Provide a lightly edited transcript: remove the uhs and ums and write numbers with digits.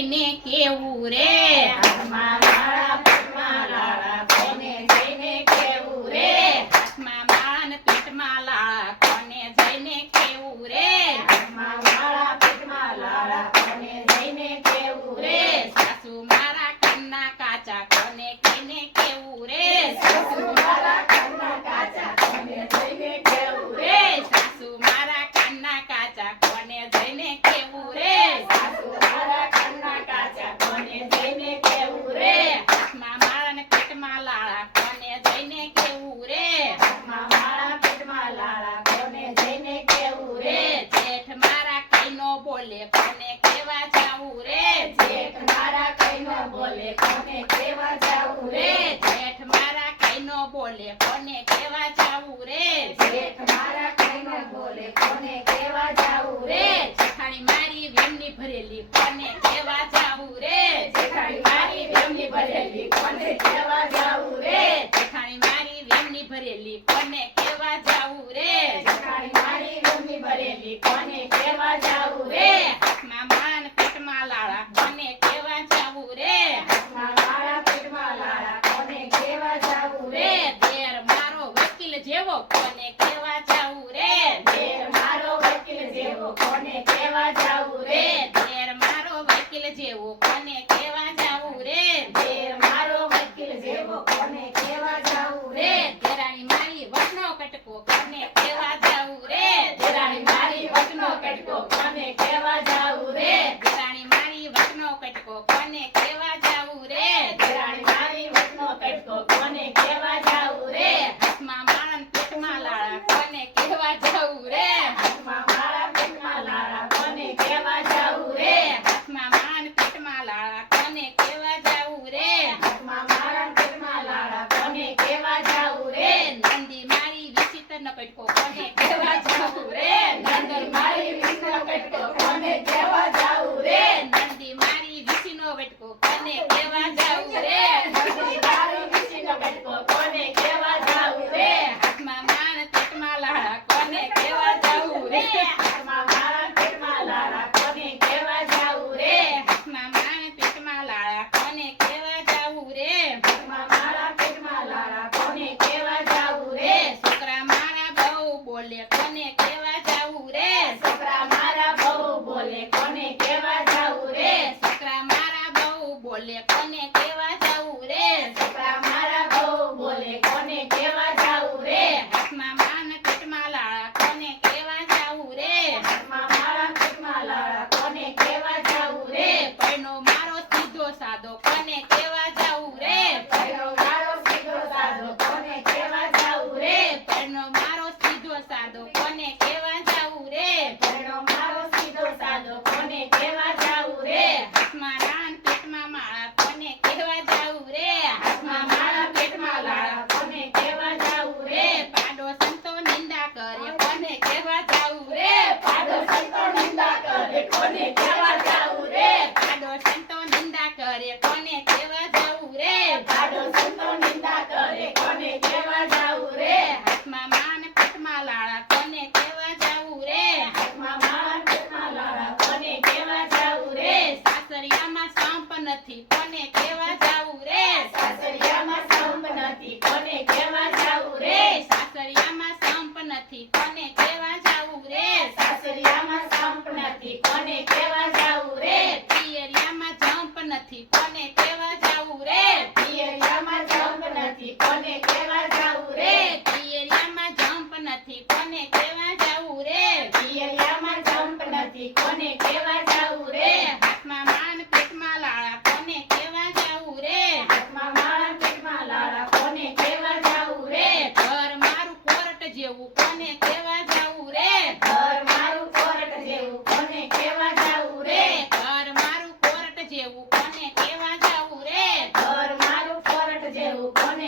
જઈને કેવું રે હાથમાં માળા પેટમાં લાળા કોને જઈને કેવું રે હાથમાં માળા ને પેટમાં લાળા કોને જઈને કેવું રે હાથમાં માળા પેટમાં લાળા કોને જઈને કેવું રે સાસુ મારા કાનના કાચા કોને કહીને કેવું રે સાસુ મારા કાનના કાચા કોને જઈને કેવું રે સાસુ મારા કાનના કાચા કોને જઈને કેવું રે સાસુ મારા કાનના કાચા કોને જઈને કેવું રે હાથમાં માળા ને પેટમાં લાળા કોને જઈને કેવું રે હાથમાં માળા પેટમાં લાળા કોને જઈને કેવું રે જેઠ મારા કઈ નો બોલે કોને કેવા જાવું રે જેઠ મારા કઈ નો બોલે કોને કેવા જાવું રે જેઠ મારા કઈ નો બોલે કોને કેવા જાવું રે જેઠ મારા કઈ નો બોલે કોને કેવા જાવું રે જેઠાણી મારી વેમની ભરેલી કોને કેવા જાવું રે જેઠાણી મારી વેમની ભરેલી કોને કેવા જાવું રે જેઠાણી મારી વેમની ભરેલી કોને કેવા જાવું રે જેઠાણી મારી વેમની ભરેલી કોને કેવા જાવું રે હાથમાં માળા ને પેટમાં લાળા કોને કેવા જાવું રે હાથમાં માળા પેટમાં લાળા કોને કેવા જાવું રે દેર મારો વકીલ જેવો કોને કેવા જાવું રે દેર મારો વકીલ જેવો કોને કેવા જાવું રે દેર મારો વકીલ જેવો કોને કેવા જાવું રે દેર મારો વકીલ જેવો કોને કેવા જાવું રે દેરાણી મારી વચનો કટકો કોને કેવા જાવું રે દેરાણી મારી વચનો કટકો કોને કેવા જાવું રે દેરાણી મારી વચનો કટકો કોને કેવા જાવું રે દેરાણી મારી વચનો કટકો કોને કેવા જાવું રે હાથમાં માળા ને પેટમાં લાળા કોને કેવા જાવું રે હાથમાં માળા પેટમાં લાળા કોને કેવા જાવું રે હાથમાં માળા ને પેટમાં લાળા કોને કેવા જાવું રે હાથમાં માળા પેટમાં લાળા કોને કેવા જાવું રે નંદી મારી વિચિત્ર ન કટકો કોને કેવા જાવું રે નંદી મારી વિચનો કટકો કોને કેવા જાવું રે નંદી મારી વિચીનો વટકો કોને કેવા જાવું રે નંદી મારી વિચનો કટકો કોને કેવા જાવું રે હાથમાં માળા ને પેટમાં લાળા કોને કેવા જાવું રે હાથમાં માળા પેટમાં લાળા કોને કેવા જાવું રે હાથમાં માળા ને પેટમાં લાળા કોને કેવા જાવું રે હાથમાં માળા પેટમાં લાળા કોને કેવા જાવું રે છોકરા મારા બહુ બોલે કોને કેવા જાવું રે છોકરા મારા બહુ બોલે કોને કેવા જાવું રે છોકરા મારા બહુ બોલે કોને કેવા જાવું રે છોકરા મારા બહુ બોલે કોને કેવા જાવું રે હાથમાં માળા ને પેટમાં લાળા કોને કેવા જાવું રે હાથમાં માળા પેટમાં લાળા કોને કેવા જાવું રે પૈણો મારો સીધો સાદો કોને કેવા જાવું રે પૈણો મારો સીધો સાધો કોને કેવા જાવું રે પૈણો મારો સીધો સાદો કોને કેવા જાવું રે પૈણો મારો સીધો સાધો કોને કેવા જાવું રે હાથમાં લાળા ને પેટમાં માળા કોને કેવા જાવું રે હાથમાં માળા પેટમાં લાળા કોને કેવા જાવું રે પાડો સંતો નિંદા કરે કોને કેવા જાવું રે પાડો સંતો નિંદા કરે કોને કેવા જાવું રે પાડો સંતો નિંદા કરે કોને કેવા જાવું રે પાડો સંતો નિંદા કરે કોને કેવા જાવું રે હાથમાં માળા ને પેટમાં લાળા કોને કેવા જાવું રે હાથમાં માળા પેટમાં લાળા કોને કેવા જાવું રે સાસરિયામાં સંપ નથી કોને કેવા જાવું રે સાસરિયામાં સંપ નથી કોને કેવા જાવું રે સાસરિયામાં સંપ નથી કોને કેવા જાવું રે સાસરિયામાં સંપ નથી કોને કેવા જાવું રે પિયરિયામાં જંપ નથી કોને કેવા જાવું રે પિયરિયામાં જંપ નથી કોને કેવા જાવું રે પિયરિયામાં જંપ નથી કોને કેવા જાવું રે પિયરિયામાં જંપ નથી કોને કેવા જાવું રે હાથમાં માળા ને પેટમાં લાળા કોને કેવા જાવું રે હાથમાં માળા પેટમાં લાળા કોને કેવા જાવું રે ઘર મારું કોર્ટ જેવું કોને કેવા જાવું રે ઘર મારું કોર્ટ જેવું કોને કેવા જાવું રે ઘર મારું કોર્ટ જેવું કોને કેવા જાવું રે ઘર મારું કોર્ટ જેવું કોને